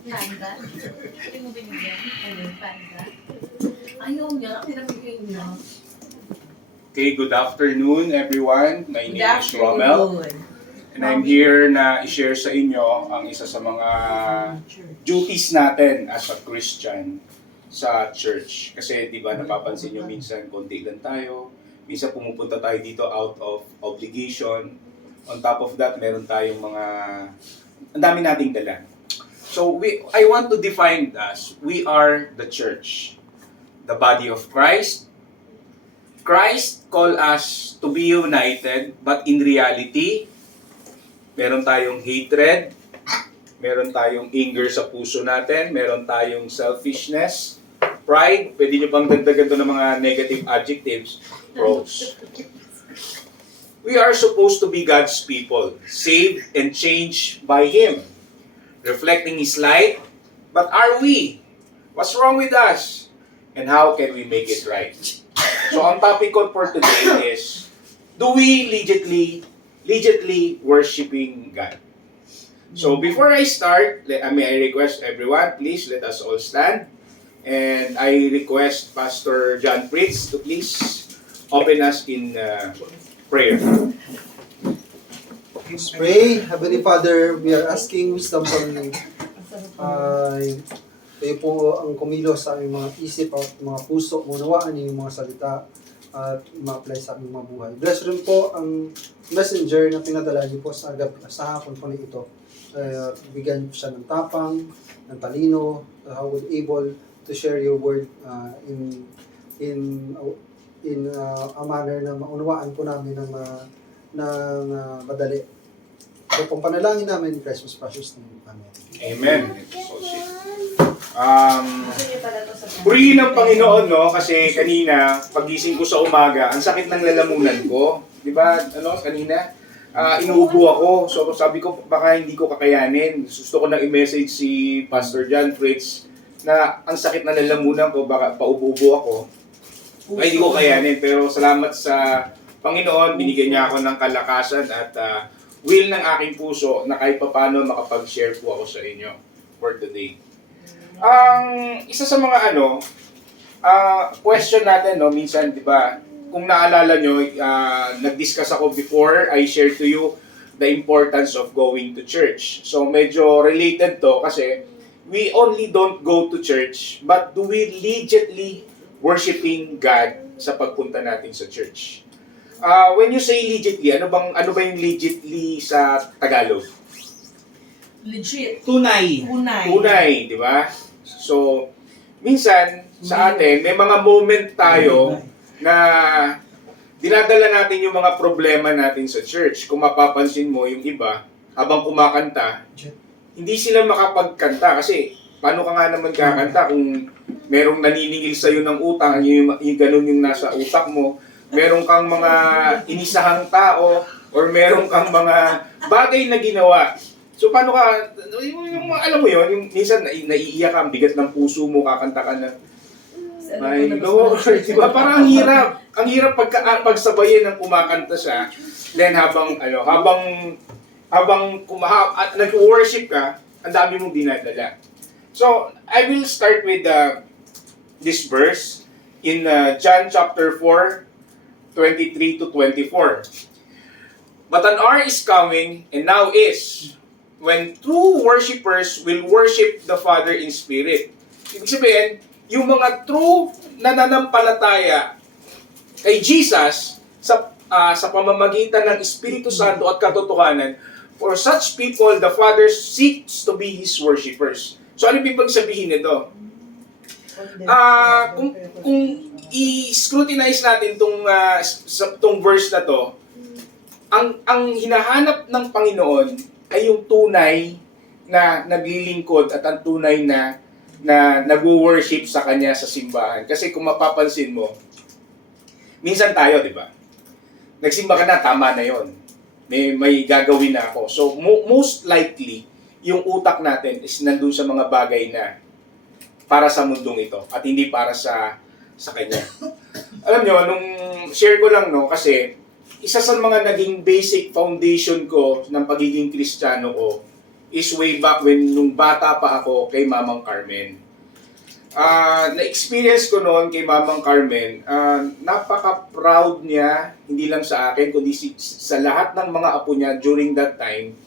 Panda? Hindi mo binigyan? Ano, panda? Ayaw niya, pinamigay niya. Okay, good afternoon everyone. My name is Romel. And I'm here na i-share sa inyo ang isa sa mga duties natin as a Christian sa church. Kasi di ba napapansin nyo minsan konti lang tayo. Minsan pumupunta tayo dito out of obligation. On top of that, meron tayong ang dami nating dala. So I want to define us. We are the church. The body of Christ. Christ called us to be united, but in reality, meron tayong hatred, meron tayong anger sa puso natin, meron tayong selfishness, pride, pwede nyo pang dagdagan to ng mga negative adjectives, pros. We are supposed to be God's people, saved and changed by Him, reflecting His light. But are we? What's wrong with us? And how can we make it right? So ang topic ko for today is, do we legitimately worshiping God? So before I start, I request everyone, please let us all stand. And I request Pastor John Pritz to please open us in prayer. Let's pray. Heavenly Father, we are asking wisdom from you. Kayo po ang kumilos sa aming mga isip at mga puso, munawaan niyo yung mga salita at ma-apply sa aming mga buhay. Bless rin po ang messenger na pinadala niyo po sa hapon po na ito. Bigyan niyo siya ng tapang, ng talino, how we're able to share your word in a manner na maunawaan po namin ng madali. So, pong panalangin namin in Christ's precious name. Amen. Amen. Purihin ng Panginoon, no? Kasi kanina, pagising ko sa umaga, ang sakit ng lalamunan ko. Di ba, kanina? Inuubo ako. So, sabi ko, baka hindi ko kakayanin. Gusto ko nang i-message si Pastor John Fritz na ang sakit ng lalamunan ko, baka paubo-ubo ako. Ay, hindi ko kayanin. Pero salamat sa Panginoon, binigyan niya ako ng kalakasan at will ng aking puso na kahit paano makapag-share po ako sa inyo for today. Ang isa sa mga question natin, no, minsan, di ba, kung naalala nyo, nag-discuss ako before, I shared to you the importance of going to church. So, medyo related to kasi we only don't go to church, but do we legitimately worshiping God sa pagpunta natin sa church? When you say legitly, ano ba yung legitly sa Tagalog? Legit. Tunay. Tunay, di ba? So, minsan sa atin, may mga moment tayo na dinadala natin yung mga problema natin sa church. Kung mapapansin mo, yung iba, habang kumakanta, hindi sila makapagkanta kasi paano ka nga naman kakanta kung merong naniningil sa'yo ng utang, yung ganun yung nasa utak mo, meron kang mga inisahang tao, or meron kang mga bagay na ginawa. So paano ka, alam mo yun, yung minsan naiiyak ka, ang bigat ng puso mo, kakanta ka na, my Lord, di ba? Parang ang hirap pagsabayin ng kumakanta siya. Then habang nag-worship ka, ang dami mong dinadala. So, I will start with this verse in John chapter 4, 23 to 24. But an hour is coming, and now is, when true worshipers will worship the Father in spirit. Ibig sabihin, yung mga true na nananampalataya kay Jesus sa pamamagitan ng Espiritu Santo at katotohanan, for such people, the Father seeks to be His worshipers. So ano ibig sabihin nito? Kung i-scrutinize natin tong verse na to, ang hinahanap ng Panginoon ay yung tunay na naglilingkod at ang tunay na nag-worship sa Kanya sa simbahan. Kasi kung mapapansin mo, minsan tayo, di ba? Nagsimba ka na, tama na yon. May gagawin na ako. So, most likely, yung utak natin is nandun sa mga bagay na para sa mundong ito at hindi para sa Kanya. Alam nyo, nung share ko lang, no, kasi isa sa mga naging basic foundation ko ng pagiging Kristiyano ko is way back when nung bata pa ako kay Mamang Carmen. Na-experience ko noon kay Mamang Carmen, napaka-proud niya, hindi lang sa akin, kundi sa lahat ng mga apo niya during that time.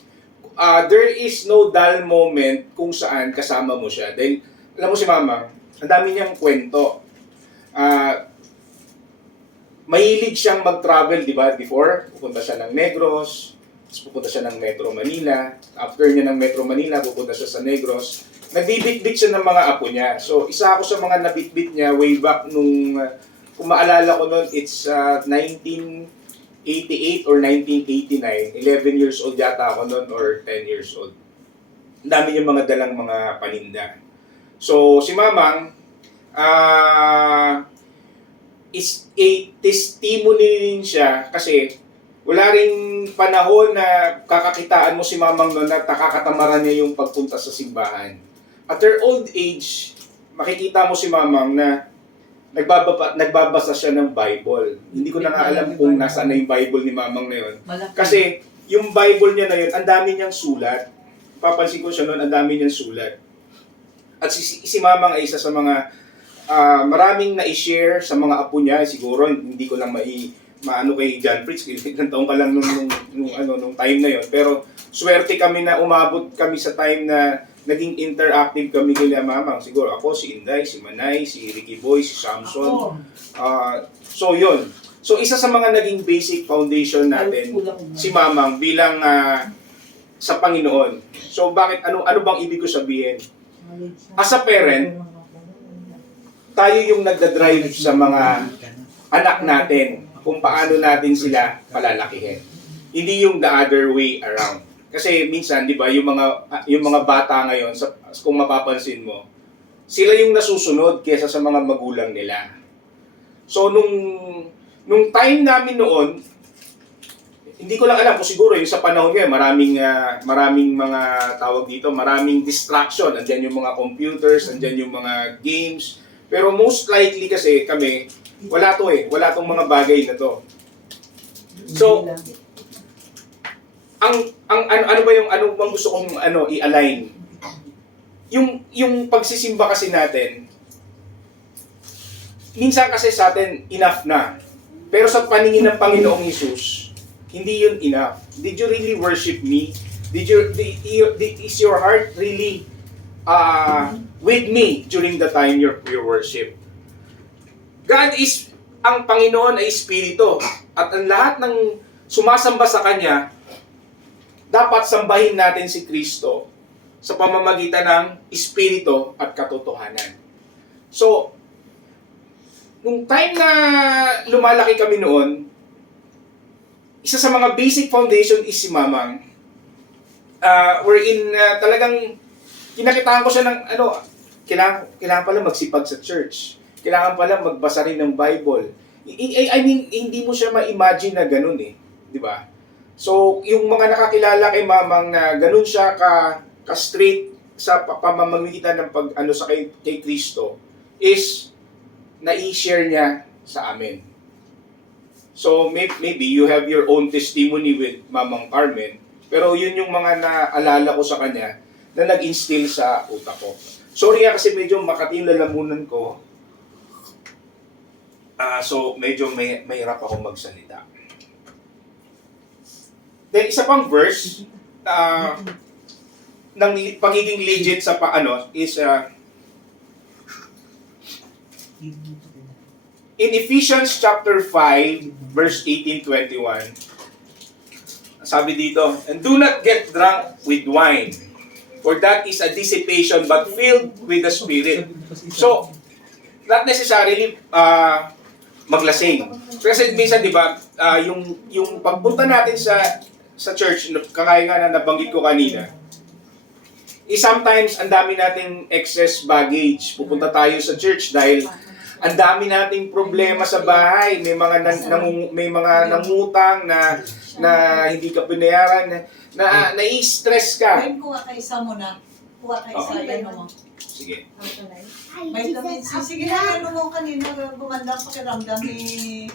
There is no dull moment kung saan kasama mo siya. Dahil, alam mo si Mamang, ang dami niyang kwento. Mahilig siyang mag-travel, di ba? Before, pupunta siya ng Negros, pupunta siya ng Metro Manila. After niya ng Metro Manila, pupunta siya sa Negros. Nagbibit-bit siya ng mga apo niya. So, isa ako sa mga nabit-bit niya way back nung, kung maalala ko noon, it's 1988 or 1989. 11 years old yata ako noon or 10 years old. Ang dami yung mga dalang mga paninda. So, si Mamang, is a testimony rin siya kasi wala ring panahon na kakakitaan mo si Mamang noon na nakakatamaran niya yung pagpunta sa simbahan. At her old age, makikita mo si Mamang na nagbabasa siya ng Bible. Hindi ko na nga alam kung nasaan na yung Bible ni Mamang na yun. Kasi yung Bible niya na yun, ang dami niyang sulat. Papansin ko siya noon, ang dami niyang sulat. At si Mamang ay isa sa mga maraming na-share sa mga apo niya. Siguro hindi ko lang maano kay John Fritz, ilang taong ka lang nung time na yon. Pero swerte kami na umabot kami sa time na naging interactive kami kila Mamang. Siguro ako, si Inday, si Manay, si Ricky Boy, si Samson. So yun. So isa sa mga naging basic foundation natin, si Mamang bilang sa Panginoon. So bakit, ano bang ibig ko sabihin? As a parent, tayo yung nagdadrive sa mga anak natin kung paano natin sila palalakihin. Hindi yung the other way around. Kasi minsan, di ba, yung mga bata ngayon, kung mapapansin mo, sila yung nasusunod kaysa sa mga magulang nila. So, nung time namin noon, hindi ko lang alam kung siguro yung sa panahon ngayon, maraming mga tawag dito, maraming distraction. Andyan yung mga computers, andyan yung mga games. Pero most likely kasi kami, wala tong mga bagay na to. So, ano bang gusto kong i-align? Yung pagsisimba kasi natin, minsan kasi sa atin enough na. Pero sa paningin ng Panginoong Hesus, hindi yun enough. Did you really worship me? Is your heart really with me during the time your worship? God is, ang Panginoon ay Espiritu. At ang lahat ng sumasamba sa Kanya, dapat sambahin natin si Kristo sa pamamagitan ng Espiritu at katotohanan. So, nung time na lumalaki kami noon, isa sa mga basic foundation is si Mamang. Wherein talagang kinakitaan ko siya ng kailangan pala magsipag sa church. Kailangan pala magbasa rin ng Bible. I mean, hindi mo siya ma-imagine na ganun di ba? So, yung mga nakakilala kay Mamang na ganun siya ka-straight sa pamamagitan ng kay Kristo is na-i-share niya sa amin. So, maybe you have your own testimony with Mamang Carmen, pero yun yung mga naalala ko sa kanya na nag-instill sa utak ko. Sorry kasi medyo makati yung lalamunan ko. So, medyo mahirap ako magsalita. Then, isa pang verse ng pagiging legit sa is in Ephesians chapter 5, verse 18-21. Sabi dito, and do not get drunk with wine, for that is a dissipation, but filled with the Spirit. So, not necessarily maglasing. Kasi minsan, di ba, yung pagpunta natin sa church, kagaya nga na nabanggit ko kanina, sometimes ang dami nating excess baggage. Pupunta tayo sa church dahil ang dami nating problema sa bahay. May mga nangutang na hindi ka binayaran, na-stress ka. Kuha kayo sa muna. Kuha kayo sa mo. Sige. Vitamin C. Sige na, mo kanina gumanda ang pakiramdam ni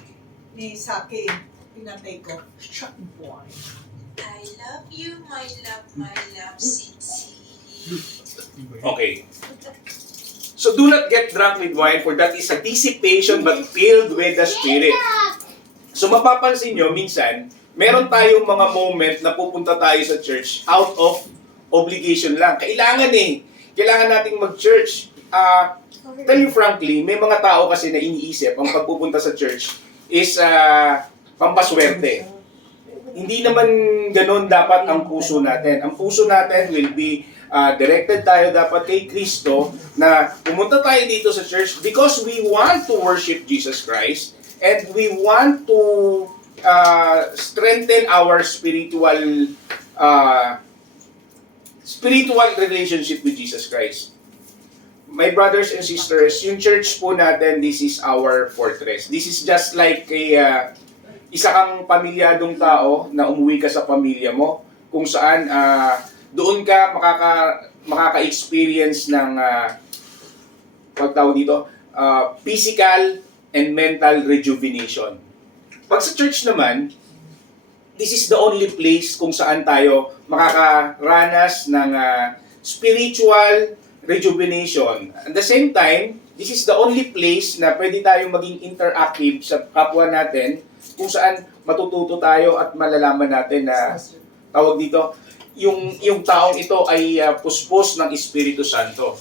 Saki. Pinatay ko. I love you, my love, Sitsi. Okay. So do not get drunk with wine, for that is a dissipation but filled with the Spirit. So mapapansin nyo, minsan, meron tayong mga moment na pupunta tayo sa church out of obligation lang. Kailangan nating mag-church. Tell you frankly, may mga tao kasi na iniisip ang pagpupunta sa church is pampaswerte. Hindi naman ganun dapat ang puso natin. Ang puso natin will be directed tayo dapat kay Kristo na pumunta tayo dito sa church because we want to worship Jesus Christ and we want to strengthen our spiritual relationship with Jesus Christ. My brothers and sisters, yung church po natin, this is our fortress. This is just like isa kang pamilyadong tao na umuwi ka sa pamilya mo kung saan doon ka makaka-experience ng physical and mental rejuvenation. Pag sa church naman, this is the only place kung saan tayo makakaranas ng spiritual rejuvenation. At the same time, this is the only place na pwede tayong maging interactive sa kapwa natin kung saan matututo tayo at malalaman natin na yung taong ito ay puspos ng Espiritu Santo.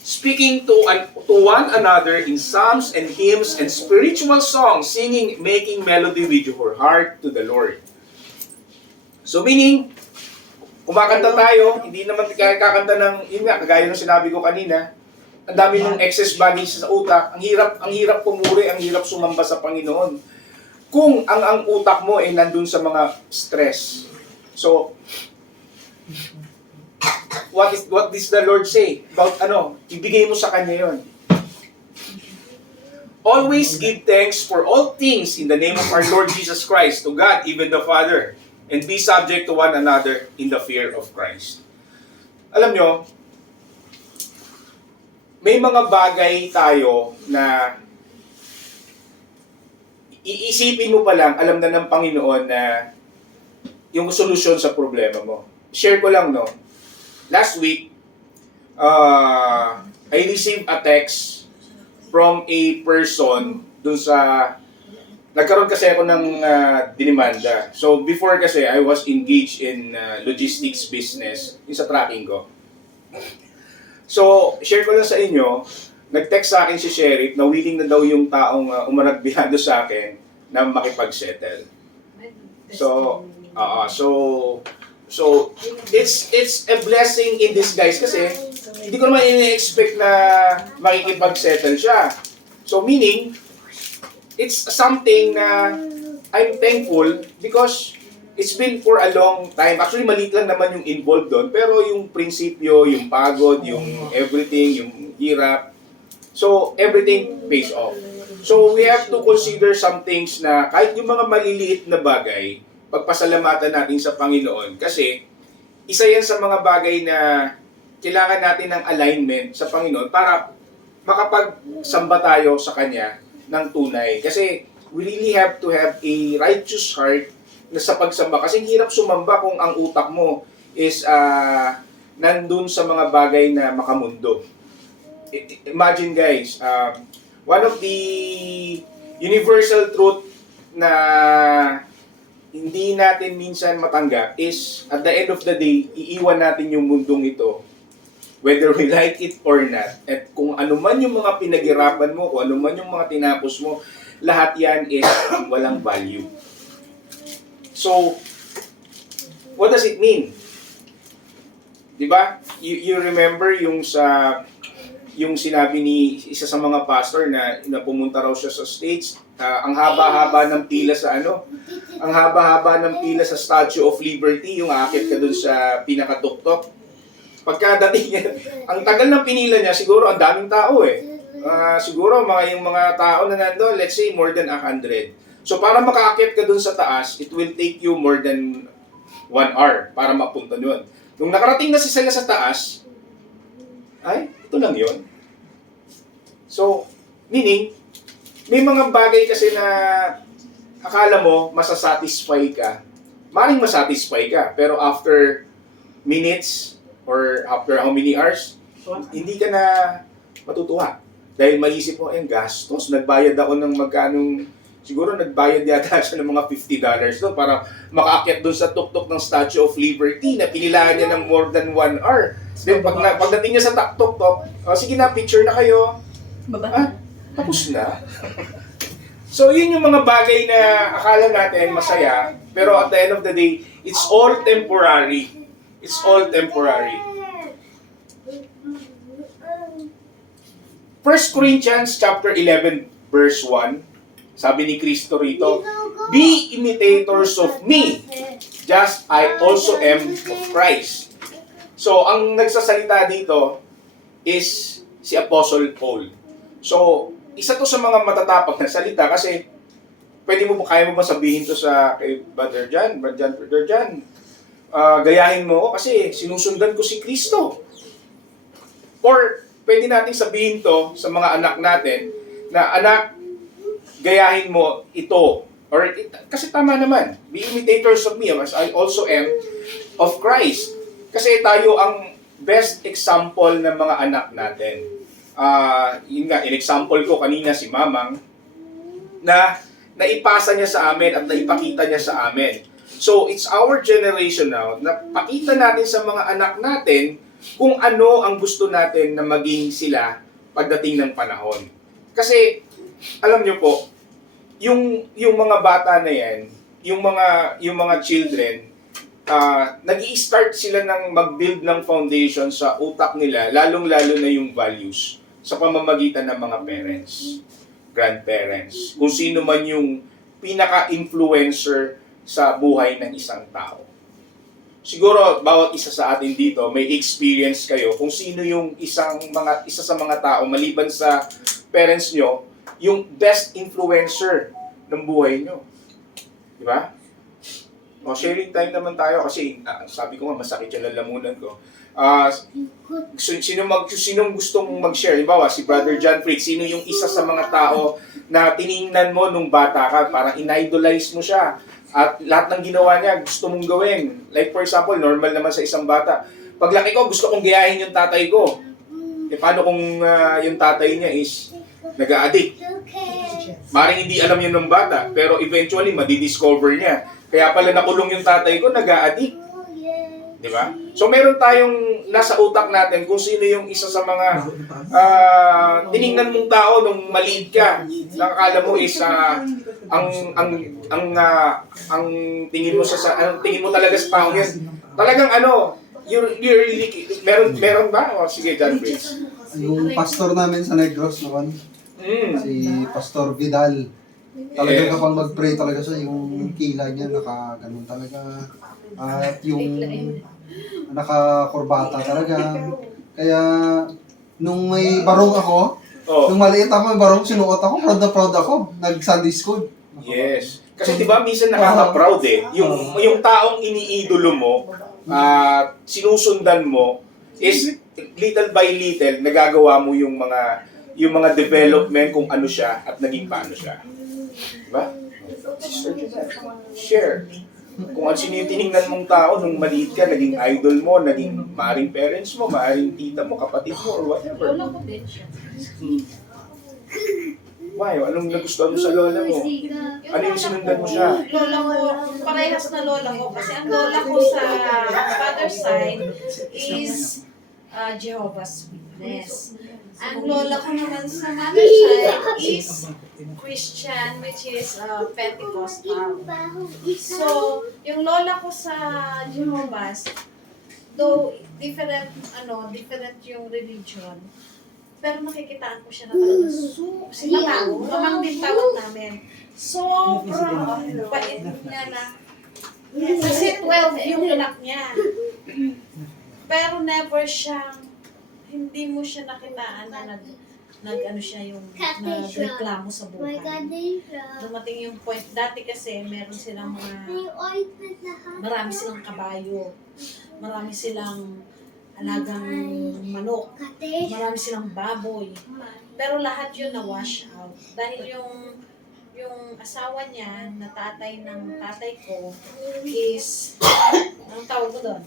Speaking to one another in psalms and hymns and spiritual songs, singing, making melody with your heart to the Lord. So meaning, kumakanta tayo, hindi naman kakanta ng, kagaya ng sinabi ko kanina, ang dami ng excess baggage sa utak, ang hirap pumuri, ang hirap sumamba sa Panginoon. Kung ang utak mo ay nandun sa mga stress. So, what does the Lord say? About ibigay mo sa Kanya yon. Always give thanks for all things in the name of our Lord Jesus Christ, to God, even the Father, and be subject to one another in the fear of Christ. Alam nyo, may mga bagay tayo na iisipin mo pa lang, alam na ng Panginoon na yung solusyon sa problema mo. Share ko lang, last week, I received a text from a person dun sa, nagkaroon kasi ako ng dinimanda. So before kasi, I was engaged in logistics business, yung sa tracking ko. So, share ko lang sa inyo, nag-text sa akin si Sheriff na willing na daw yung taong umanagbihado sa akin na makipag-settle. So it's a blessing in disguise kasi hindi ko naman ini-expect na makikipag-settle siya. So meaning, it's something na I'm thankful because it's been for a long time. Actually, maliit lang naman yung involved doon. Pero yung prinsipyo, yung pagod, yung everything, yung hirap. So, everything pays off. So, we have to consider some things na kahit yung mga maliliit na bagay, pagpasalamatan natin sa Panginoon. Kasi, isa yan sa mga bagay na kailangan natin ng alignment sa Panginoon para makapagsamba tayo sa Kanya ng tunay. Kasi, we really have to have a righteous heart na sa pagsamba. Kasi hirap sumamba kung ang utak mo is nandun sa mga bagay na makamundo. Imagine guys, one of the universal truth na hindi natin minsan matanggap is at the end of the day, iiwan natin yung mundong ito whether we like it or not. At kung ano man yung mga pinaghirapan mo, kung ano man yung mga tinapos mo, lahat yan is walang value. So, what does it mean? Diba? You remember yung sinabi ni isa sa mga pastor na pumunta raw siya sa States, ang haba-haba ng pila sa ang haba-haba ng pila sa Statue of Liberty, yung aakit ka dun sa pinakatuktok. Pagkadating niya, ang tagal ng pinila niya, siguro ang daming tao siguro yung mga tao na nandoon, let's say more than 100. So para makaakit ka dun sa taas, it will take you more than 1 hour para mapunta doon. Nung nakarating na sila sa taas, ay, ito lang yon. So, meaning, may mga bagay kasi na akala mo masasatisfy ka maring masatisfy ka. Pero after minutes or after how many hours, hindi ka na matutuwa. Dahil maisip mo, gastos, nagbayad ako ng magkanong, siguro nagbayad yata siya ng mga $50 doon para makaakyat doon sa tuktok ng Statue of Liberty na pinilaan niya ng more than 1 hour. Then pagdating niya sa tuktok, sige na, picture na kayo. Baba. Tapos na. So yun yung mga bagay na akala natin masaya, pero at the end of the day, it's all temporary. It's all temporary. 1 Corinthians chapter 11 verse 1, sabi ni Kristo rito, "Be imitators of me, just I also am of Christ." So, ang nagsasalita dito is si Apostle Paul. So, isa to sa mga matatapang na salita kasi kaya mo ba sabihin to sa kay Brother John, gayahin mo ako kasi sinusundan ko si Kristo. Or pwede nating sabihin to sa mga anak natin na, anak, gayahin mo ito. Kasi tama naman, be imitators of me as I also am of Christ. Kasi tayo ang best example ng mga anak natin. Yun nga, in-example ko kanina si Mamang na naipasa niya sa amin at naipakita niya sa amin. So, it's our generation now na pakita natin sa mga anak natin kung ano ang gusto natin na maging sila pagdating ng panahon. Kasi, alam niyo po, yung mga bata na yan, yung mga children, nag-i-start sila ng mag-build ng foundation sa utak nila, lalong-lalo na yung values sa pamamagitan ng mga parents, grandparents, kung sino man yung pinaka-influencer sa buhay ng isang tao. Siguro, bawat isa sa atin dito, may experience kayo kung sino yung isa sa mga tao, maliban sa parents nyo, yung best influencer ng buhay nyo. Di ba? Sharing time naman tayo kasi sabi ko nga, masakit yung lalamunan ko. Sinong gustong mag-share? Halimbawa, si Brother John Fritz, sino yung isa sa mga tao na tiningnan mo nung bata ka, parang in-idolize mo siya. At lahat ng ginawa niya, gusto mong gawin. Like for example, normal naman sa isang bata. Paglaki ko, gusto kong gayahin yung tatay ko. Paano kung yung tatay niya is nag-a-addict? Maring hindi alam yun ng bata, pero eventually, madidiscover niya. Kaya pala nakulong yung tatay ko, nag-a-addict. Di ba? So meron tayong nasa utak natin kung sino yung isa sa mga tiningnan mong tao nung maliit ka. Nakakala mo is ang tingin mo tingin mo talaga sa tao yan. Talagang you're really meron ba? Sige, John Prince. Yung pastor namin sa Negros noon, si Pastor Vidal. Talagang kapag mag-pray talaga siya, yung kilay niya ganun talaga. At yung nakakurbata talaga. Kaya nung may barong ako, nung maliit ako may barong, sinuot ako, proud ako, nag-Sunday school. Yes. Kasi 'di ba minsan nakaka-proud yung taong iniidolo mo, sinusundan mo is little by little nagagawa mo yung mga development kung ano siya at naging paano siya. Diba? Sister Jeanette, share. Kung sino yung tinignan mong tao nung maliit ka, naging idol mo, naging maaring parents mo, maaring tita mo, kapatid mo, or whatever. Lola ko din siya. Why? Anong nagustuhan mo sa lola mo? Ano yung sinundan mo siya? Lola ko, parehas na lola ko. Kasi ang lola ko sa father's side is Jehovah's Witness. Ang lola ko naman sa mother's side is Christian, which is Pentecostal. So, yung lola ko sa Jehovah's, though different yung religion, pero nakikitaan ko siya na talaga si Mamang, Mamang din tawag namin. Sobrang bait niya na, kasi 12 yung anak niya. Pero never siyang, hindi mo siya nakitaan na nagreklamo sa buhay. Dumating yung point, dati kasi meron silang marami silang kabayo, marami silang alagang manok, marami silang baboy. Pero lahat yun na-wash out. Dahil yung asawa niya na tatay ng tatay ko is, anong tawag ko doon?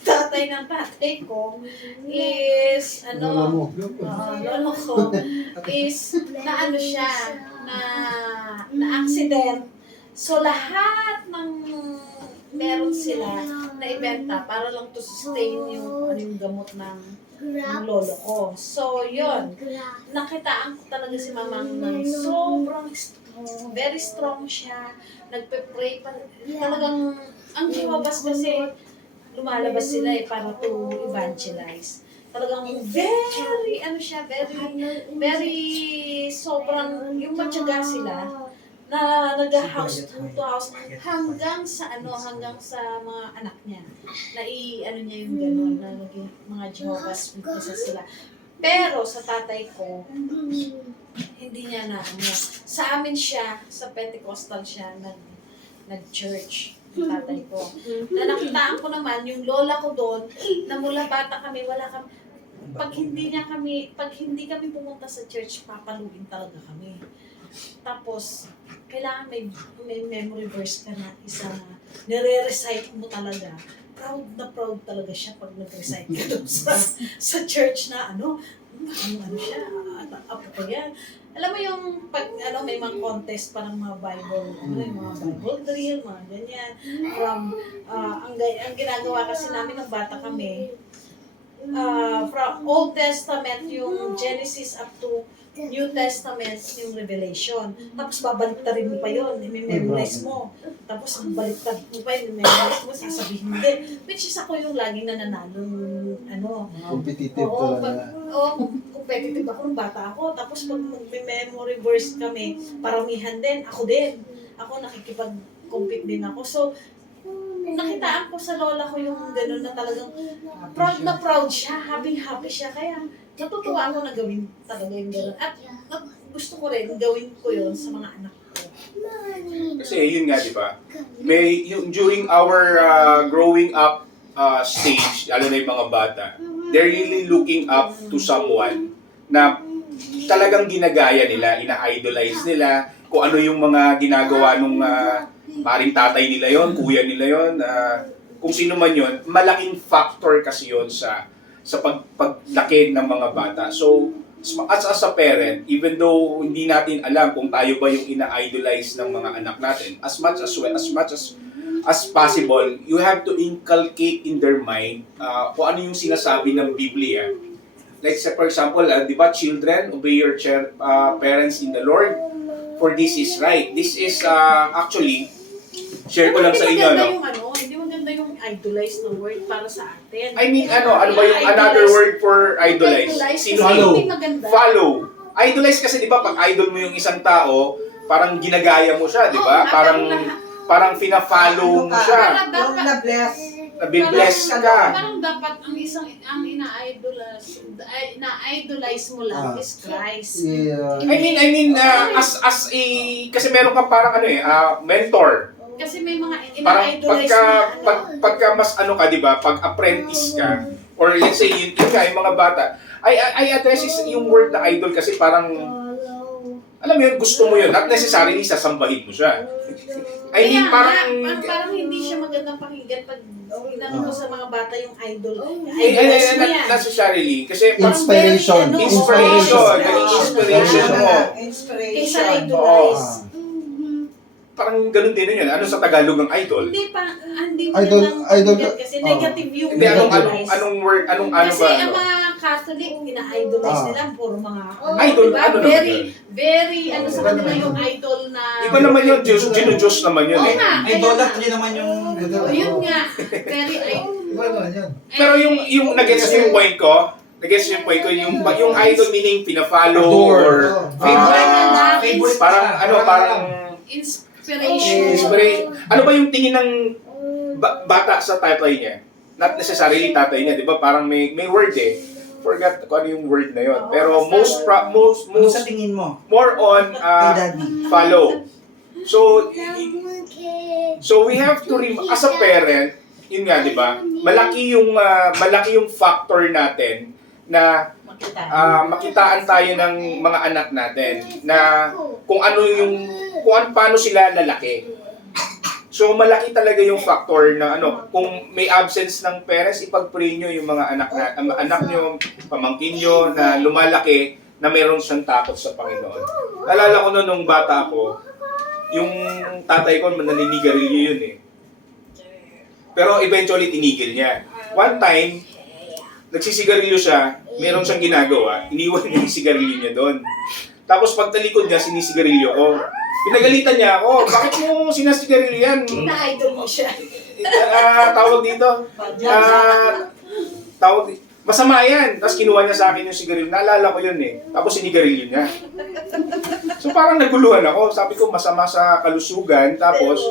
Tatay ng tatay ko is, Lola mo. lolo ko is, na ano siya, na accident. So, lahat ng meron sila na ibenta para lang to sustain yung, yung gamot ng lolo ko. So, yun. Nakitaan ko talaga si Mamang ng sobrang strong. Very strong siya. Nagpe-pray pa. Talagang, ang Jehovah's kasi, lumalabas sila para to evangelize. Talagang very, very sobrang, yung matyaga sila, na nag-house to house hanggang sa mga anak niya na niya yung gano'n na naging mga Jehovah's Witnesses sila. Pero sa tatay ko hindi niya na sa amin siya, sa Pentecostal siya nag-church yung tatay ko. Na nakitaan ko naman yung lola ko doon na mula bata kami pag hindi kami pumunta sa church, papaluin talaga kami. Tapos, kailangan may memory verse ka na isa na nire-recite mo talaga. Proud talaga siya pag nag-recite ka doon sa church na ano siya, apo ko yan. Alam mo yung pag may mga contest pa ng mga Bible, yung mga Bible drill, mga ganyan. Ang ginagawa kasi namin ng bata kami, from Old Testament, yung Genesis up to New Testament, yung Revelation. Tapos babaliktarin mo pa yun, i-memorize mo. Tapos baliktad mo pa yun, i-memorize mo, sasabihin mo din. Which is ako yung laging nananalong, Competitive talaga. Competitive ako nung bata ako. Tapos pag mag-memory verse kami, paramihan din, ako din. Ako nakikipag-compete din ako. So, nakitaan ko sa lola ko yung gano'n na talagang proud na proud siya, happy siya. Kaya natutuwa ako na gawin talaga yung gano'n. At gusto ko rin gawin ko yun sa mga anak ko. Kasi yun nga, di ba? During our growing up stage, lalo na yung mga bata, they're really looking up to someone na talagang ginagaya nila, ina-idolize nila, kung ano yung mga ginagawa nung maring tatay nila yon, kuya nila yon, kung sino man yon, malaking factor kasi yon sa paglaki ng mga bata. So, as a parent, even though hindi natin alam kung tayo ba yung ina-idolize ng mga anak natin, as much as possible, you have to inculcate in their mind kung ano yung sinasabi ng Biblia. Like say, for example, di ba, children, obey your parents in the Lord, for this is right. This is actually, share ko lang sa inyo, Hindi maganda yung idolize na word para sa atin. I mean, ano ba yung another word for idolize? Follow. Follow. Idolize kasi, di ba, pag idol mo yung isang tao, parang ginagaya mo siya, di ba? Parang fina-follow mo siya. Nabibless ka. Parang dapat ang ina-idolize mo lang is Christ. Yeah. I mean, as a, kasi meron kang parang mentor. Kasi may mga Parang ina-idolize pagka mas ka, di ba, pag apprentice ka, or let's say, yun nga, yung mga bata, I address yung word na idol kasi parang, alam mo yun, gusto mo yun, not necessarily sasambahin mo siya. I mean, parang hindi siya magandang pakinggan pag inano mo sa mga bata yung idol. Not necessarily, kasi parang Inspiration. inspiration mo. Kaysa idolize. Parang ganun din yun. Ano sa Tagalog ng idol? Hindi Idol kasi negative yung Hindi, anong word, anong ano kasi ba? ang mga Catholic, ina-idolize nila, puro mga Idol, diba? ano naman yun? Very, sa kanila yung idol na... Iba naman yun, Diyos naman yun Oo eh. nga, Idolatry naman yung... yun nga, very Iba naman yun. Pero yung nag-gets yung point ko, yung idol meaning pina-follow or Favorite parang inspiration. Ano ba yung tingin ng bata sa tatay niya? Not necessarily tatay niya, di ba? Parang may word eh. Forgot kung ano yung word na yun. Pero Ano sa tingin mo? more on Kay Daddy. follow. So we have to as a parent, yun nga, di ba? Malaki yung factor natin na makitaan tayo ng mga anak natin na kung paano sila lalaki. So malaki talaga yung factor na kung may absence ng parents, ipag-pray nyo yung mga anak nyo, pamangkin nyo na lumalaki na mayroon siyang takot sa Panginoon. Alala ko nung bata ako, yung tatay ko naninigarilyo yun eh. Pero eventually tinigil niya. One time, nagsisigarilyo siya, meron siyang ginagawa, iniwan niya yung sigarilyo niya doon. Tapos pagtalikod niya, sinisigarilyo ko. Pinagalitan niya ako, bakit mo sinasigarilyo yan? Na-idol mo siya. Tawag dito. Masama yan. Tapos kinuha niya sa akin yung sigarilyo. Naalala ko yun eh. Tapos sinigarilyo niya. So parang naguluhan ako. Sabi ko masama sa kalusugan. Tapos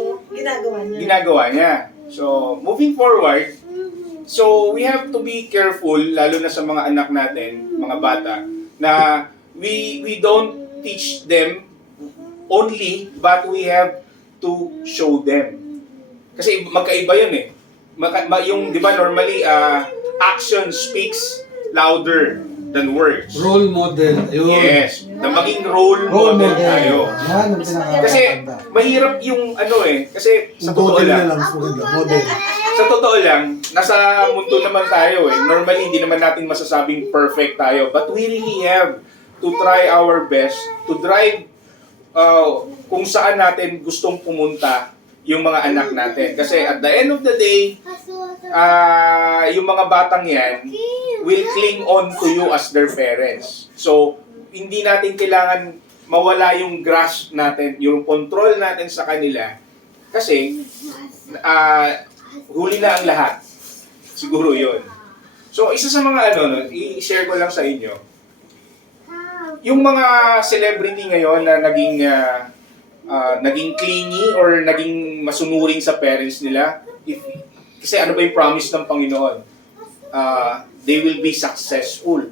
ginagawa niya. So moving forward, so we have to be careful, lalo na sa mga anak natin, mga bata, na we don't teach them only, but we have to show them. Kasi magkaiba yun eh. Yung, di ba, normally, action speaks louder than words. Role model. Ayun. Yes. Na maging role model tayo. Yan ang pinaka-maganda. Kasi, mahirap yung kasi sa totoo lang, Model. sa totoo lang, nasa mundo naman tayo eh. Normally, hindi naman natin masasabing perfect tayo. But we really have to try our best to drive kung saan natin gustong pumunta yung mga anak natin. Kasi at the end of the day, yung mga batang yan will cling on to you as their parents. So, hindi natin kailangan mawala yung grasp natin, yung control natin sa kanila. Kasi, huli na ang lahat. Siguro yon. So, isa sa mga i-share ko lang sa inyo, yung mga celebrity ngayon na naging clingy or naging masunuring sa parents nila, kasi ano ba yung promise ng Panginoon? They will be successful.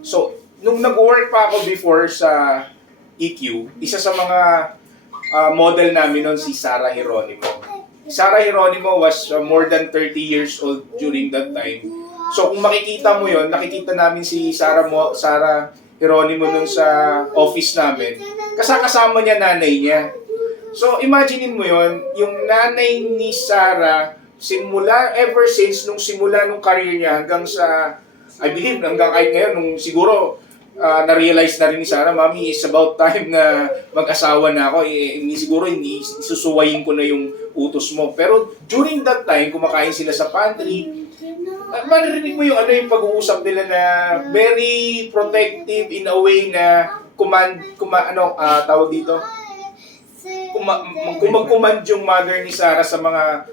So, nung nag-work pa ako before sa EQ, isa sa mga model namin noon si Sarah Geronimo. Sarah Geronimo was more than 30 years old during that time. So, kung makikita mo yon, nakikita namin si Sarah Geronimo nun sa office namin, kasama niya nanay niya. So, imaginein mo yon, yung nanay ni Sarah, ever since nung simula nung career niya hanggang sa, I believe, hanggang kahit ngayon, nung siguro, na-realize na rin ni Sarah, Mami, it's about time na mag-asawa na ako. Siguro, isusuwayin ko na yung utos mo. Pero during that time, kumakain sila sa pantry, maririnig mo yung pag-uusap nila na very protective in a way na tawag dito, kung mag-command yung mother ni Sarah sa mga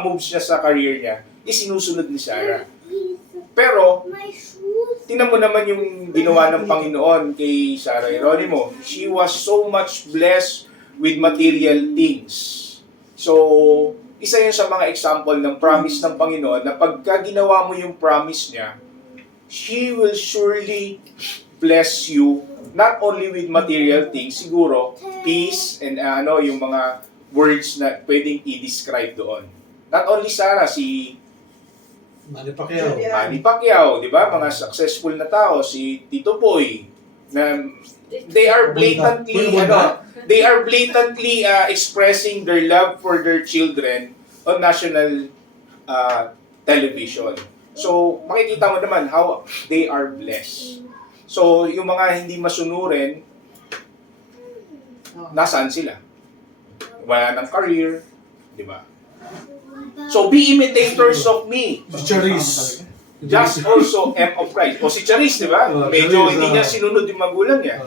moves niya sa career niya, isinusunod ni Sarah. Pero, tingnan mo naman yung ginawa ng Panginoon kay Sarah Geronimo. She was so much blessed with material things. So, isa yun sa mga example ng promise ng Panginoon na pagka ginawa mo yung promise niya, He will surely bless you not only with material things, siguro, peace and yung mga words na pwedeng i-describe doon. Not only Sarah, si Manny Pacquiao, di ba? Mga successful na tao, si Tito Boy, na they are blatantly expressing their love for their children on national television. So, makikita mo naman how they are blessed. So, yung mga hindi masunurin, nasaan sila? Wala ng career, di ba? So, be imitators of me. Just also am of Christ. O si Charis, di ba? Medyo hindi niya sinunod yung magulang niya.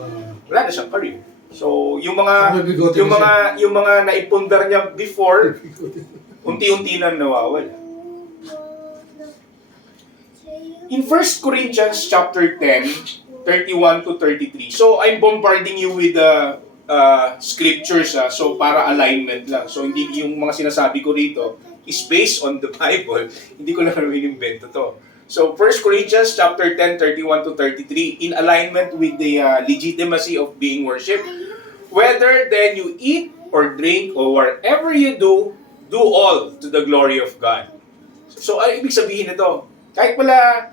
Wala na siyang career. So, yung mga naipundar niya before, unti-unti na nawawala. In 1 Corinthians chapter 10, 31 to 33. So, I'm bombarding you with scriptures, so para alignment lang. So, hindi yung mga sinasabi ko rito is based on the Bible. Hindi ko lang inimbento to. So, 1 Corinthians chapter 10, 31 to 33, in alignment with the legitimacy of being worshipped. Whether then you eat or drink or whatever you do all to the glory of God. So, ibig sabihin nito, kahit pala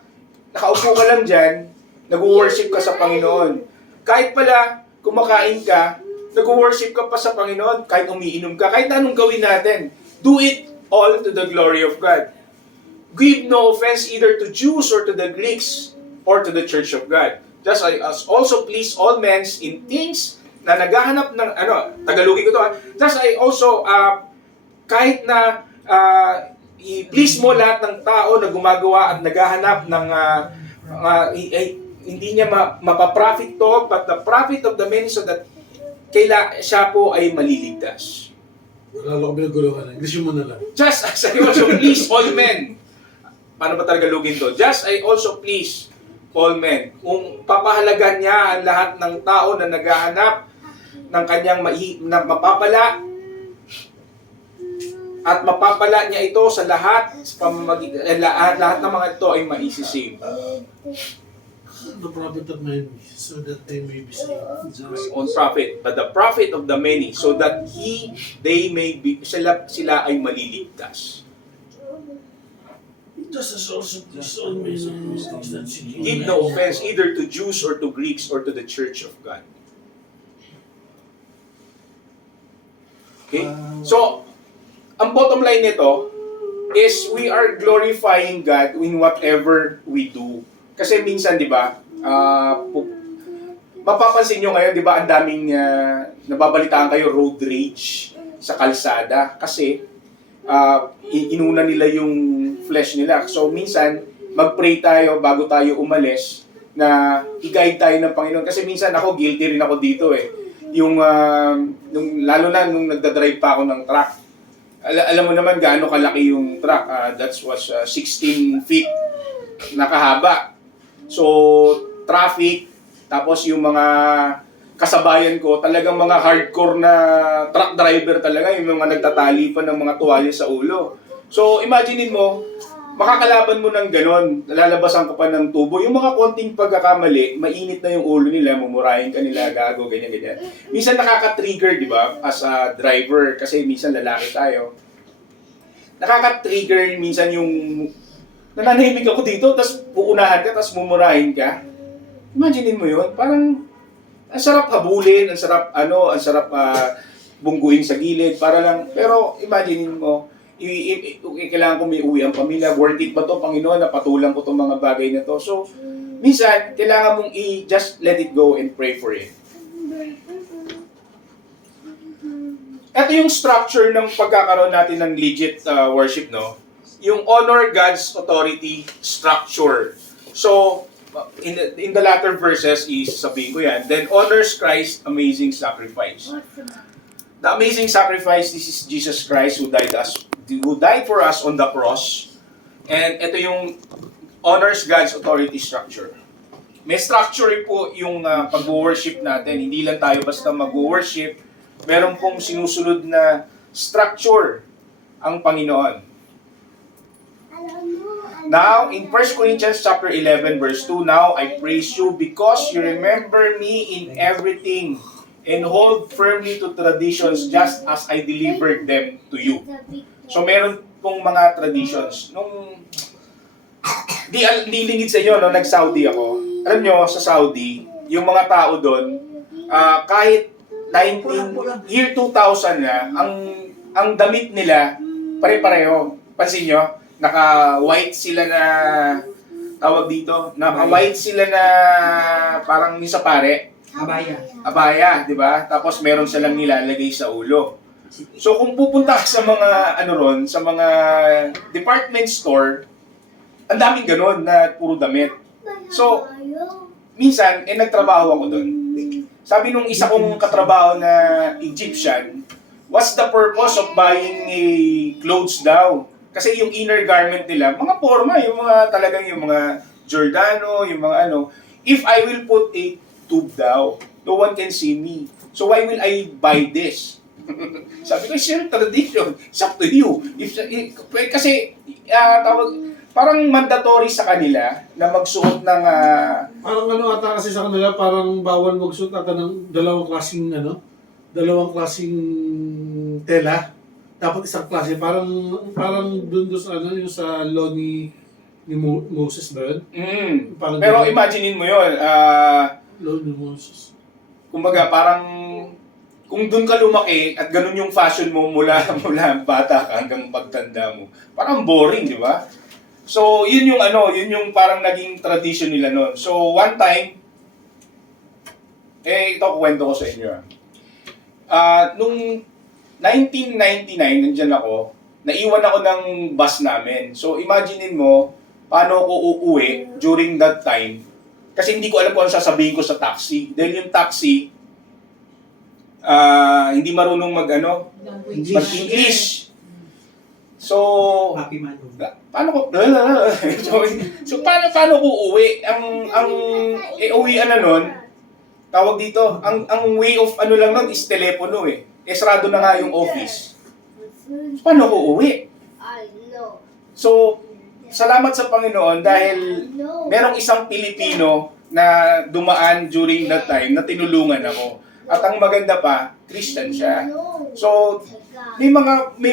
nakaupo ka lang dyan, nag-worship ka sa Panginoon. Kahit pala, kumakain ka, nag-worship ka pa sa Panginoon, kahit umiinom ka, kahit anong gawin natin, do it all to the glory of God. Give no offense either to Jews or to the Greeks or to the church of God. Just as also please all men in things na naghahanap ng, Tagalogin ko to, just I also, kahit na i-please mo lahat ng tao na gumagawa at naghahanap ng hindi niya mapaprofit to, but the profit of the many so that siya po ay maliligtas. Lalo ko binaguluhan. English mo na lang. Just as I also please all men. Paano ba Tagalogin to? Just I also please all men. Kung papahalagan niya ang lahat ng tao na naghahanap ng kanyang mapapala at mapapala niya ito sa lahat lahat ng mga ito ay maisisave. The prophet of many, so that they may be saved. On profit, but the profit of the many, so that they may be, sila ay maliligtas. Just as also please all men in things that sin. Give no offense either to Jews or to Greeks or to the church of God. Okay? So, ang bottom line nito is we are glorifying God in whatever we do. Kasi minsan, di ba, mapapansin nyo ngayon, di ba, ang daming nababalitaan kayo road rage sa kalsada. Kasi inuna nila yung flesh nila. So, minsan, mag-pray tayo bago tayo umalis na i-guide tayo ng Panginoon. Kasi minsan ako, guilty rin ako dito eh. Lalo na nung nagdadrive pa ako ng truck. Alam mo naman gaano kalaki yung truck. That was 16 feet na kahaba. So, traffic, tapos yung mga kasabayan ko, talagang mga hardcore na truck driver talaga, yung mga nagtatali pa ng mga tuwalya sa ulo. So, imaginein mo, makakalaban mo ng ganon, lalabasan ko pa ng tubo. Yung mga konting pagkakamali, mainit na yung ulo nila, mumurahin ka nila, gago, ganyan-ganyan. Minsan nakaka-trigger, di ba, as a driver, kasi minsan lalaki tayo. Nakaka-trigger minsan yung nananahimik ako dito, tapos puunahan ka, tapos mumurahin ka. Imaginein mo yun, parang ang sarap habulin, ang sarap bungguin sa gilid, para lang, pero imaginein mo, kailangan ko may uwi ang pamilya, worth it ba to, Panginoon, napatulang ko itong mga bagay na to. So, minsan, kailangan mong just let it go and pray for it. Ito yung structure ng pagkakaroon natin ng legit worship, no? Yung honor God's authority structure. So, in the latter verses is, sabihin ko yan, then honors Christ's amazing sacrifice. The amazing sacrifice, this is Jesus Christ who died for us on the cross. And ito yung honors God's authority structure. May structure po yung pag-worship natin. Hindi lang tayo basta mag-worship. Meron pong sinusunod na structure ang Panginoon. Now, in 1 Corinthians chapter 11, verse 2, now I praise you because you remember me in everything and hold firmly to traditions just as I delivered them to you. So, meron pong mga traditions. Nung di lingid sa inyo, no, nag-Saudi ako. Alam nyo, sa Saudi, yung mga tao doon, kahit year 2000 na, ang damit nila, pare-pareho. Pansin nyo? Naka-white sila na, tawag dito, naka-white sila na parang yung sa pare. Abaya, di ba? Tapos meron silang nilalagay sa ulo. So kung pupunta ka sa mga, sa mga department store, ang daming ganun na puro damit. So, minsan, nagtrabaho ako doon. Sabi nung isa kong katrabaho na Egyptian, what's the purpose of buying a clothes daw? Kasi yung inner garment nila, mga forma, yung mga talagang yung mga Giordano, yung mga if I will put a tube daw, no one can see me. So why will I buy this? Sabi ko, sure, tradition. It's up to you. Kasi, parang mandatory sa kanila na magsuot ng... Parang ata kasi sa kanila, parang bawal magsuot ata ng dalawang klaseng tela. Dapat isang klase, parang dun sa yung sa law ni Ni Moses ba yun? Parang Pero ganun. imaginein mo yun, Lord ni Moses. kumbaga parang kung doon ka lumaki at ganun yung fashion mo mula bata ka hanggang pagtanda mo, parang boring, di ba? So, yun yung parang naging tradition nila noon. So, one time, ito kwento ko sa inyo. Nung 1999, nandyan ako, naiwan ako ng bus namin. So, imaginein mo, paano ako uuwi during that time. Kasi hindi ko alam kung ano sasabihin ko sa taxi. Dahil yung taxi, hindi marunong mag-English. So, Happy man. paano ko so paano ko uuwi? Ang uwian na nun, tawag dito, ang way of ano lang nun is telepono eh. Esrado na nga yung office. Paano ko uuwi? So, salamat sa Panginoon dahil merong isang Pilipino na dumaan during that time na tinulungan ako. At ang maganda pa, Christian siya. So, may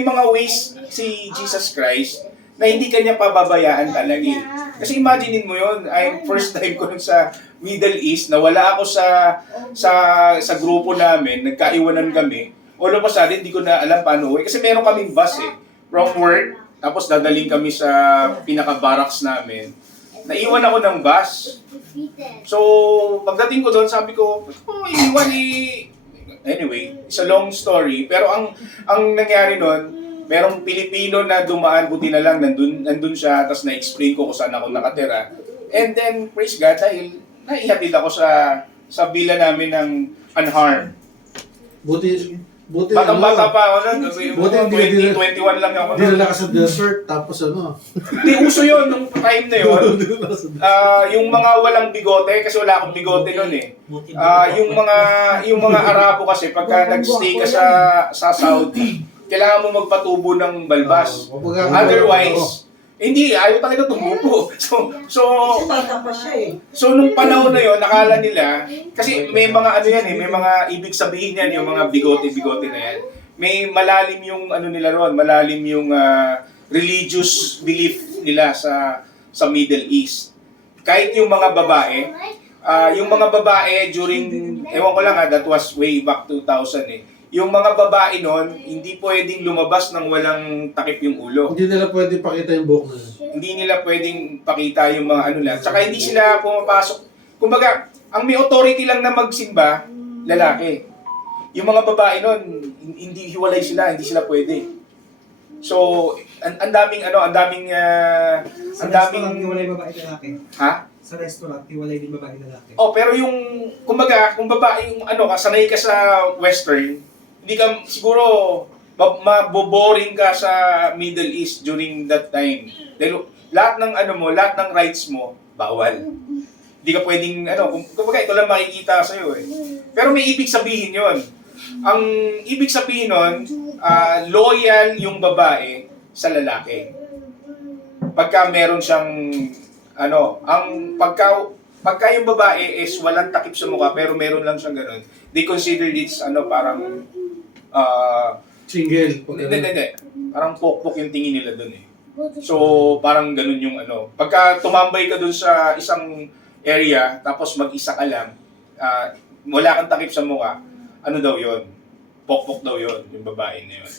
mga ways si Jesus Christ na hindi kanya pababayaan talaga. Kasi imaginein mo yun, first time ko nun sa Middle East, na wala ako sa grupo namin, nagkaiwanan kami. All of a sudden, hindi ko na alam paano uwi. Kasi meron kaming bus from work, tapos dadaling kami sa pinaka-barracks namin. Naiwan ako ng bus. So, pagdating ko doon, sabi ko, iiwan Anyway, it's a long story. Pero ang nangyari noon, merong Pilipino na dumaan, buti na lang, nandun siya, tapos na-explain ko kung saan ako nakatira. And then, praise God, dahil naihatid ako sa villa namin ng unharmed. Buti Batang-bata pa ako nun. Buti hindi 21 lang ako nun. dinala ka sa desert, tapos ano. Hindi, uso yun nung time na yun. Yung mga walang bigote, kasi wala akong bigote nun eh. Yung mga Arabo kasi, pagka nag-stay ka sa Saudi, kailangan mo magpatubo ng balbas. Otherwise, hindi, ayaw talaga tumubo. So nung panahon na yon, nakala nila, kasi may mga may mga ibig sabihin yan, yung mga bigote-bigote na yan. May malalim yung nila ron, malalim yung religious belief nila sa Middle East. Kahit yung mga babae during, ewan ko lang that was way back 2000 Yung mga babae nun, hindi pwedeng lumabas ng walang takip yung ulo. Hindi nila pwede pakita yung buhok na yun. Hindi nila pwedeng pakita yung mga lang. Tsaka hindi sila pumapasok. Kumbaga, ang may authority lang na magsimba, lalaki. Yung mga babae nun, hindi hiwalay sila, hindi sila pwede. So, ang daming hiwalay babae lalaki. Ha? Sa restaurant, hiwalay din babae lalaki. Pero yung, kumbaga, kung babae yung sanay ka sa western, hindi ka siguro maboboring ka sa Middle East during that time. Dahil lahat ng rights mo, bawal. Hindi ka pwedeng, kumbaga ito lang makikita sa'yo eh. Pero may ibig sabihin yon. Ang ibig sabihin nun, loyal yung babae sa lalaki. Pagka meron siyang, pagka yung babae is walang takip sa mukha pero meron lang siyang ganun, they consider it's parang Single. hindi. Parang pokpok yung tingin nila dun eh. So, parang ganun yung pagka tumambay ka dun sa isang area, tapos mag-isa ka lang, wala kang takip sa mukha, daw yon? Pokpok daw yon, yung babae na yun.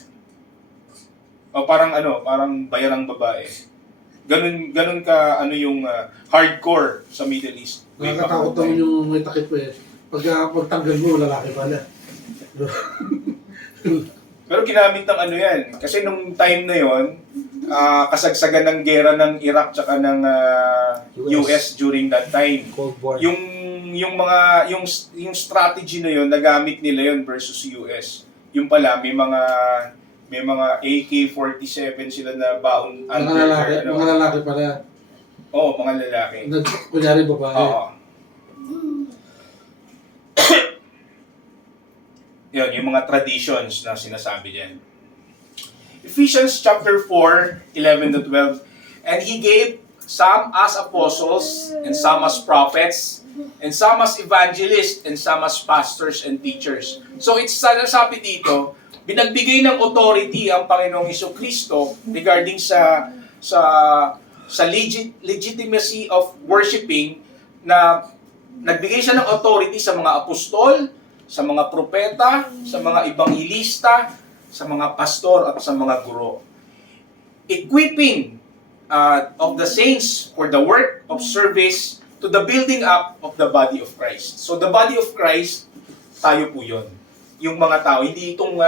O parang bayarang babae. Ganun ka, yung hardcore sa Middle East. Nakakatakot naman yung may takip eh. Pagtanggal mo, lalaki pala. Pero ginamit ng yan. Kasi nung time na yon, kasagsagan ng gera ng Iraq tsaka ng US during that time. Cold War. Yung strategy na yon, nagamit nila yon versus US. Yung pala, may mga AK-47 sila na baon under. Mga lalaki pala. Oo, mga lalaki. Kunyari babae. Oo. Yun, yung mga traditions na sinasabi diyan. Ephesians chapter 4, 11 to 12. And he gave some as apostles, and some as prophets, and some as evangelists, and some as pastors and teachers. So it's sabi dito, binagbigay ng authority ang Panginoong Hesus-Kristo regarding sa sa legitimacy of worshiping na nagbigay siya ng authority sa mga apostol, sa mga propeta, sa mga ibanghilista, sa mga pastor at sa mga guro. Equipping of the saints for the work of service to the building up of the body of Christ. So the body of Christ, tayo po yun. Yung mga tao, hindi itong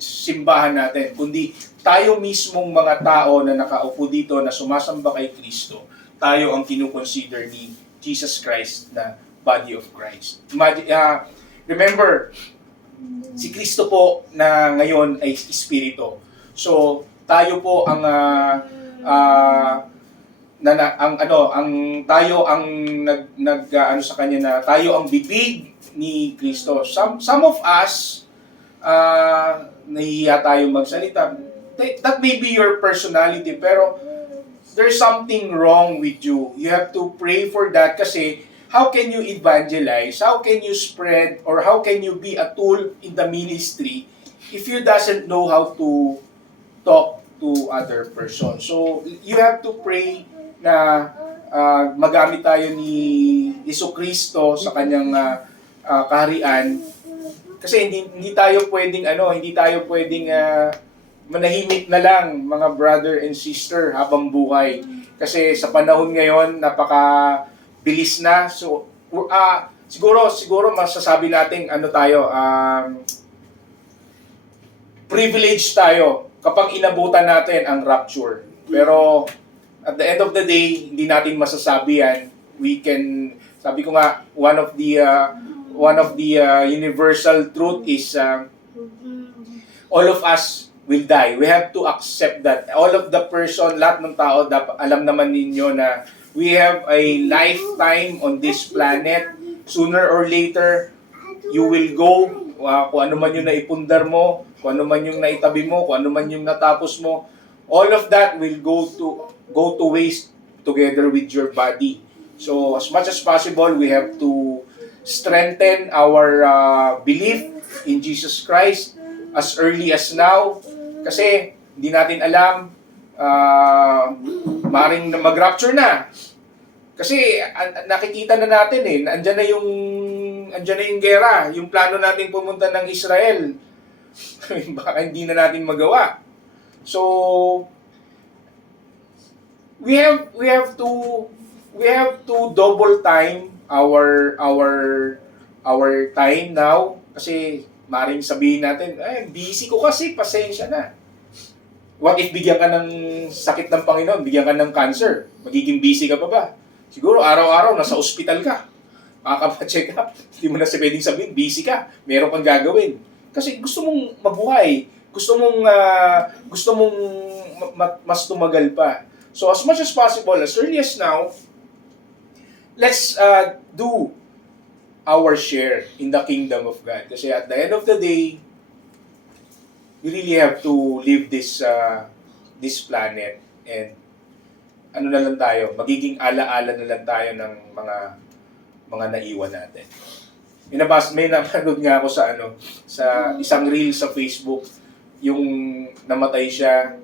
simbahan natin, kundi tayo mismong mga tao na nakaupo dito na sumasamba kay Kristo, tayo ang kinukonsider ni Jesus Christ na body of Christ. Remember, si Kristo po na ngayon ay Espiritu. So, tayo po ang tayo ang ano sa kanya na tayo ang bibig ni Kristo. Some of us nahihiya tayo magsalita. That may be your personality, pero there's something wrong with you. You have to pray for that kasi how can you evangelize? How can you spread or how can you be a tool in the ministry if you doesn't know how to talk to other person? So you have to pray na magamit tayo ni Jesucristo sa kanyang kaharian kasi hindi tayo pwedeng manahimik na lang mga brother and sister habang buhay. Kasi sa panahon ngayon, napaka-bilis na. So, siguro masasabi natin privilege tayo kapag inabutan natin ang rapture. Pero at the end of the day, hindi natin masasabi yan. Sabi ko nga, one of the universal truth is all of us will die. We have to accept that. All of the person, lahat ng tao, alam naman ninyo na we have a lifetime on this planet. Sooner or later, you will go. Kung ano man yung naipundar mo, kung ano man yung naitabi mo, kung ano man yung natapos mo, all of that will go to waste together with your body. So, as much as possible, we have to strengthen our belief in Jesus Christ as early as now. Kasi hindi natin alam, maring mag-rapture na. Kasi nakikita na natin andyan na yung gera, yung plano natin pumunta ng Israel. Baka hindi na natin magawa. So we have to double time our time now kasi maring sabihin natin, busy ko kasi, pasensya na. What if bigyan ka ng sakit ng Panginoon, bigyan ka ng cancer, magiging busy ka pa ba? Siguro araw-araw nasa ospital ka, makakapa-check up, hindi mo na pwedeng sabihin, busy ka, meron kang gagawin. Kasi gusto mong mabuhay, gusto mong mas tumagal pa. So as much as possible, as early as now, let's do our share in the kingdom of God. Kasi at the end of the day, we really have to leave this planet and ano na lang tayo, magiging ala-ala na lang tayo ng mga naiwan natin. May napanood nga ako sa isang reel sa Facebook, yung namatay siya,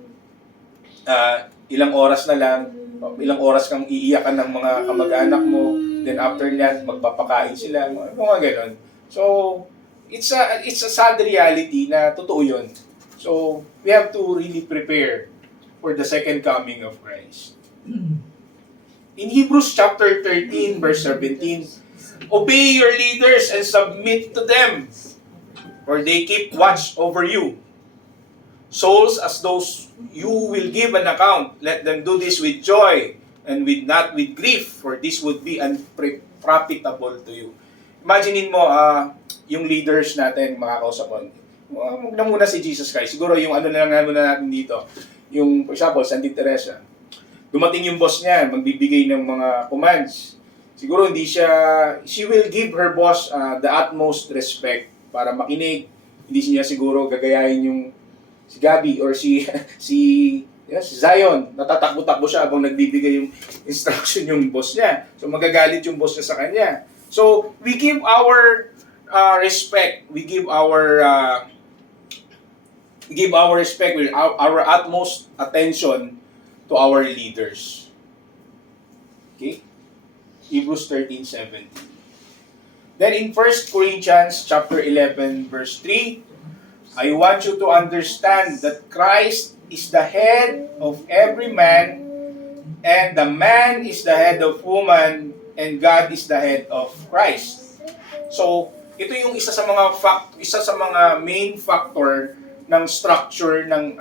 ilang oras kang iiyakan ng mga kamag-anak mo, then after that, magpapakain sila, mga ganon. So, it's a sad reality na totoo yun. So, we have to really prepare for the second coming of Christ. In Hebrews chapter 13, verse 17, obey your leaders and submit to them, for they keep watch over you. Souls as those you will give an account, let them do this with joy, and not with grief, for this would be unprofitable to you. Imaginein mo, yung leaders natin, makakausap mo. Huwag na muna si Jesus Christ. Siguro yung natin dito, yung, for example, Santa Teresa. Dumating yung boss niya, magbibigay ng mga commands. Siguro she will give her boss the utmost respect para makinig. Hindi niya siguro gagayahin yung si Gabi or si Zion, natatakbo-takbo siya habang nagbibigay yung instruction yung boss niya. So magagalit yung boss niya sa kanya. So we give our respect, we give our respect, our utmost attention to our leaders. Okay? Hebrews 13:17. Then in 1 Corinthians chapter 11 verse 3, I want you to understand that Christ is the head of every man, and the man is the head of woman, and God is the head of Christ. So, ito yung isa sa mga main factor ng structure ng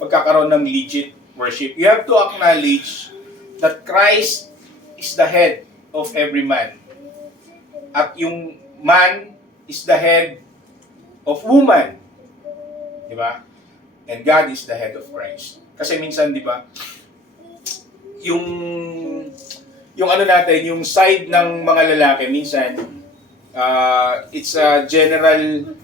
pagkakaroon ng legit worship. You have to acknowledge that Christ is the head of every man. At yung man is the head of woman. Di ba? And God is the head of Christ. Kasi minsan, di ba, yung ano natin, yung side ng mga lalaki, minsan, it's a general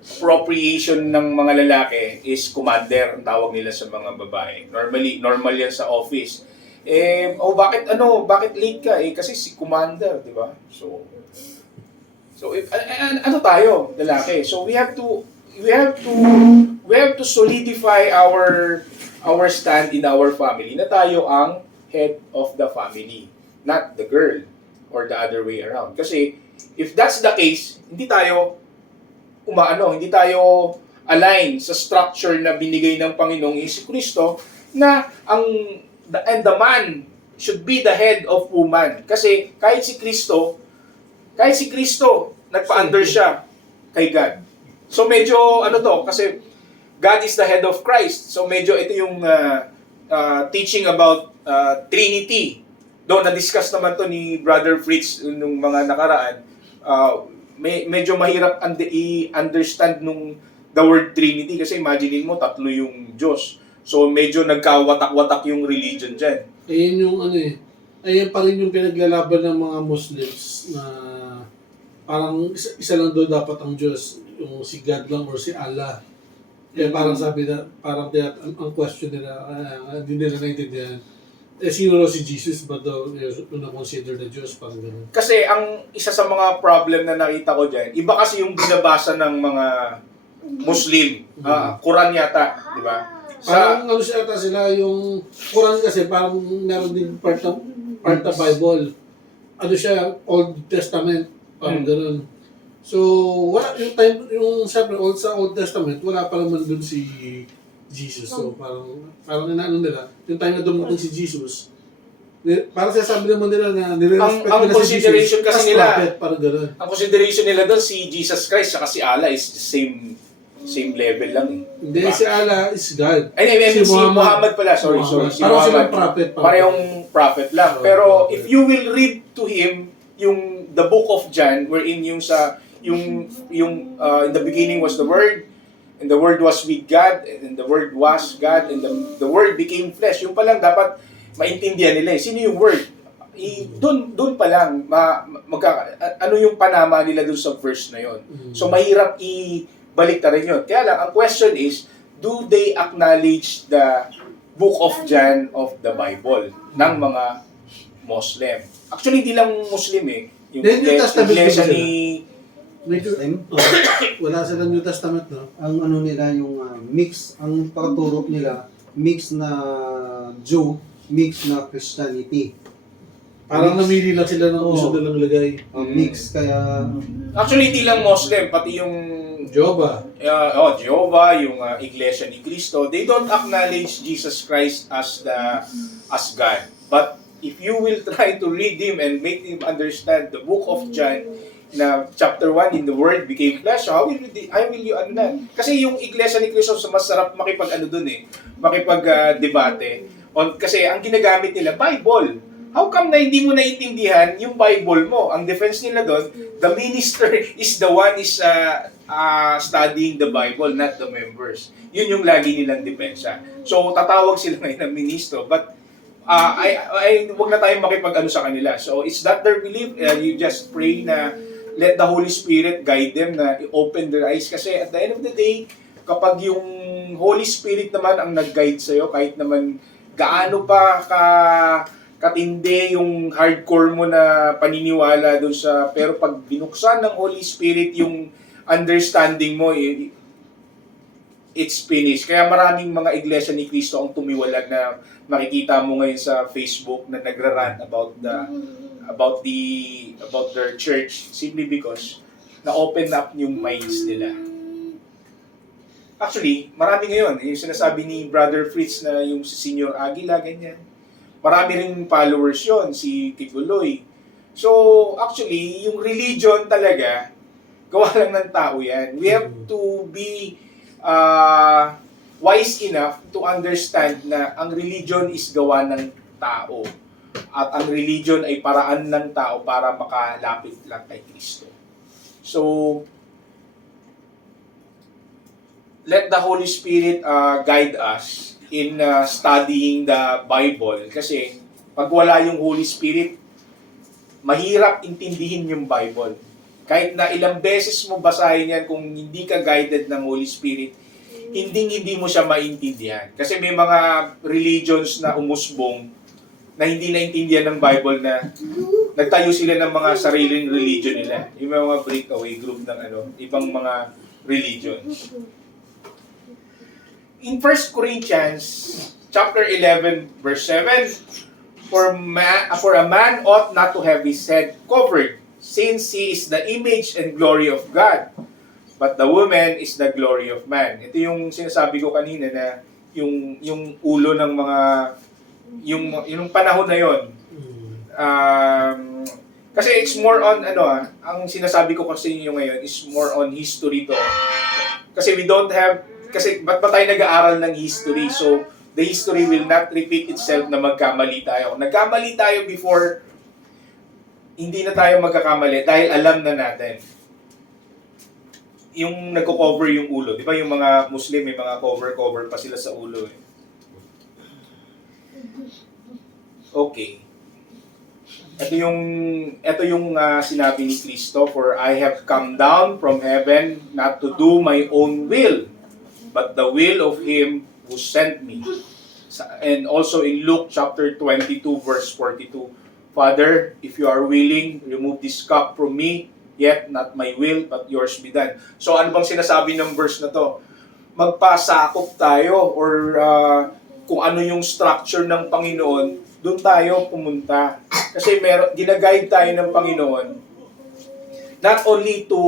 appropriation ng mga lalaki is commander, ang tawag nila sa mga babae. Normal yan sa office. Bakit late ka? Kasi si commander, di ba? So ano tayo, lalaki? So we have to solidify our stand in our family na tayo ang head of the family, not the girl or the other way around. Kasi if that's the case, hindi tayo align sa structure na binigay ng Panginoong Jesucristo na the man should be the head of woman. Kasi kahit si Kristo, nagpa-under siya kay God. So medyo kasi God is the head of Christ. So medyo ito yung teaching about Trinity. Though na-discuss naman to ni Brother Fritz nung mga nakaraan, medyo mahirap i-understand nung the word Trinity kasi imagine mo tatlo yung Diyos. So medyo nagkawatak-watak yung religion dyan. Ayun yung ayun pa rin yung pinaglalaban ng mga Muslims na parang isa lang daw dapat ang Diyos, yung si God lang or si Allah. Kaya parang sabi na, parang ang question nila, hindi nila naintindihan. Sino si Jesus ba daw na-consider na Diyos? Parang gano'n. Kasi ang isa sa mga problem na nakita ko dyan, iba kasi yung binabasa ng mga Muslim. Quran yata, di ba? Parang sila yung Quran kasi parang meron din part ng Bible. Siya, Old Testament, parang gano'n. So, wala yung siyempre, sa Old Testament, wala pa naman dun si Jesus. So, parang inaano nila, yung time na dumating si Jesus, parang sasabi naman nila na nire-respect ang nila si consideration Jesus kasi as nila, prophet, parang gano'n. ang consideration nila doon si Jesus Christ at si Allah is the same level lang. Hindi, si Allah is God. Si Muhammad pala, sorry. Si Parang Muhammad, silang prophet. parehong prophet lang. Pero if you will read to him yung the book of John, wherein yung in the beginning was the Word, and the Word was with God, and the Word was God, and the Word became flesh. Yung pa lang dapat maintindihan nila. Sino yung Word? Doon pa lang, ano yung panama nila doon sa verse na yon. So mahirap balik na rin yun. Kaya lang, ang question is, do they acknowledge the Book of John of the Bible ng mga Muslim? Actually, hindi lang Muslim Yung New Testament iglesia sila. ni... Wala silang New Testament, no? Ang nila yung mix, ang pagturo nila, mix na Jew, mix na Christianity. Parang namili lang sila ng gusto nilang lagay. Mix, kaya... Actually, hindi lang Muslim, pati yung Jehovah. Jehovah, yung Iglesia ni Cristo, they don't acknowledge Jesus Christ as God. But if you will try to read him and make him understand the book of John, na chapter 1, in the Word became flesh, how will you understand? Kasi yung Iglesia ni Cristo, masarap makipag-debate. Kasi ang ginagamit nila, Bible. How come na hindi mo naiintindihan yung Bible mo? Ang defense nila doon, the minister is the one studying the Bible, not the members. Yun yung lagi nilang depensa. So, tatawag sila ngayon ng ministro. But, wag na tayong makipag-ano sa kanila. So, it's not their belief. You just pray na let the Holy Spirit guide them, na open their eyes. Kasi at the end of the day, kapag yung Holy Spirit naman ang nag-guide sa'yo, kahit naman gaano pa katindi yung hardcore mo na paniniwala doon pero pag binuksan ng Holy Spirit yung understanding mo, it's finished. Kaya maraming mga iglesia ni Cristo ang tumiwalag na makikita mo ngayon sa Facebook na nagrarant about their church simply because na open up yung minds nila. Actually, marami ngayon. Yung sinasabi ni Brother Fritz na yung si Senior Aguila, ganyan. Marami ring followers yon, si Kikuloy. So, actually, yung religion talaga, gawa lang ng tao yan. We have to be wise enough to understand na ang religion is gawa ng tao. At ang religion ay paraan ng tao para makalapit lang kay Kristo. So, let the Holy Spirit guide us in studying the Bible. Kasi pag wala yung Holy Spirit, mahirap intindihin yung Bible. Kahit na ilang beses mo basahin yan, kung hindi ka guided ng Holy Spirit, hindi mo siya maintindihan. Kasi may mga religions na umusbong na hindi naintindihan ng Bible na nagtayo sila ng mga sariling religion nila. Yung mga breakaway group ng ibang mga religions. In 1 Corinthians chapter 11 verse 7, for a man ought not to have his head covered, since he is the image and glory of God, but the woman is the glory of man. Ito yung sinasabi ko kanina na yung ulo ng mga yung panahon na yon. Kasi it's more on ang sinasabi ko kasi inyo ngayon is more on history to. Kasi we don't have ba't ba tayo nag-aaral ng history? So, the history will not repeat itself na magkamali tayo. Kung nagkamali tayo before, hindi na tayo magkakamali dahil alam na natin. Yung nagko-cover yung ulo. Di ba yung mga Muslim, may mga cover pa sila sa ulo. Okay. Ito yung sinabi ni Kristo, for I have come down from heaven not to do my own will, but the will of Him who sent me. And also in Luke chapter 22 verse 42, Father, if you are willing, remove this cup from me, yet not my will, but yours be done. So ano bang sinasabi ng verse na to? Magpasakop tayo or kung ano yung structure ng Panginoon, doon tayo pumunta. Kasi ginaguide tayo ng Panginoon not only to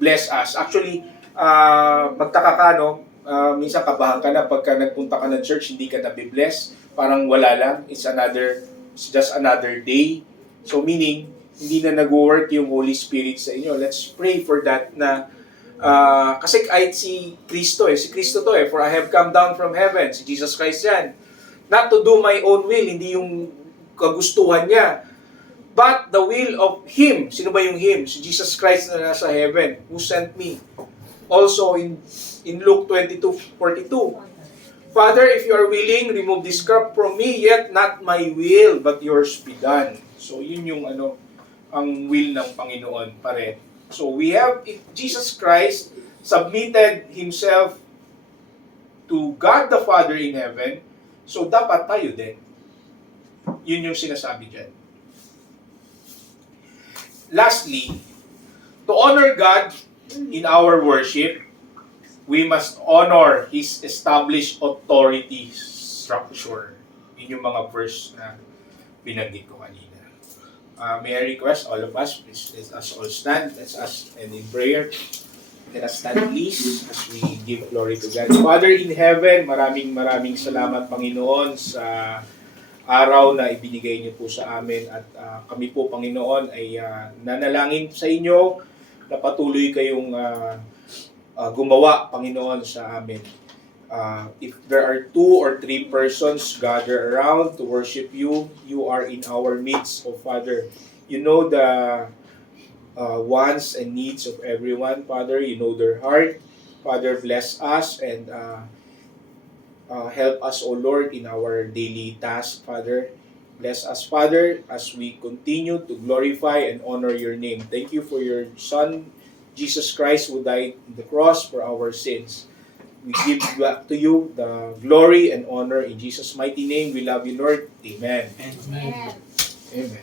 bless us. Actually, magtaka ka, minsan kabahan ka na pagka nagpunta ka ng church, hindi ka nabibless. Parang wala lang. It's just another day. So meaning, hindi na nag-work yung Holy Spirit sa inyo. Let's pray for that na kasi kahit si Kristo to for I have come down from heaven. Si Jesus Christ yan. Not to do my own will, hindi yung kagustuhan niya. But the will of Him. Sino ba yung Him? Si Jesus Christ na nasa heaven, who sent me. Also in Luke 22:42, Father, if you are willing, remove this cup from me, yet not my will, but yours be done. So yun yung ang will ng Panginoon pare. So we have, Jesus Christ submitted Himself to God the Father in heaven, so dapat tayo din. Yun yung sinasabi dyan. Lastly, to honor God in our worship, we must honor His established authority structure. Yun yung mga verse na binanggit ko kanina. May I request all of us, please let us all stand. Let's ask and in prayer. Let us stand please as we give glory to God. Father in heaven, maraming salamat Panginoon sa araw na ibinigay niyo po sa amin at kami po Panginoon ay nanalangin sa inyo na patuloy kayong gumawa Panginoon sa amin. If there are 2 or 3 persons gather around to worship you, you are in our midst, O Father. You know the wants and needs of everyone, Father. You know their heart. Father, bless us and help us, O Lord, in our daily task, Father. Bless us, Father, as we continue to glorify and honor your name. Thank you for your Son, Jesus Christ, who died on the cross for our sins. We give back to you the glory and honor in Jesus' mighty name. We love you, Lord. Amen. Amen. Amen.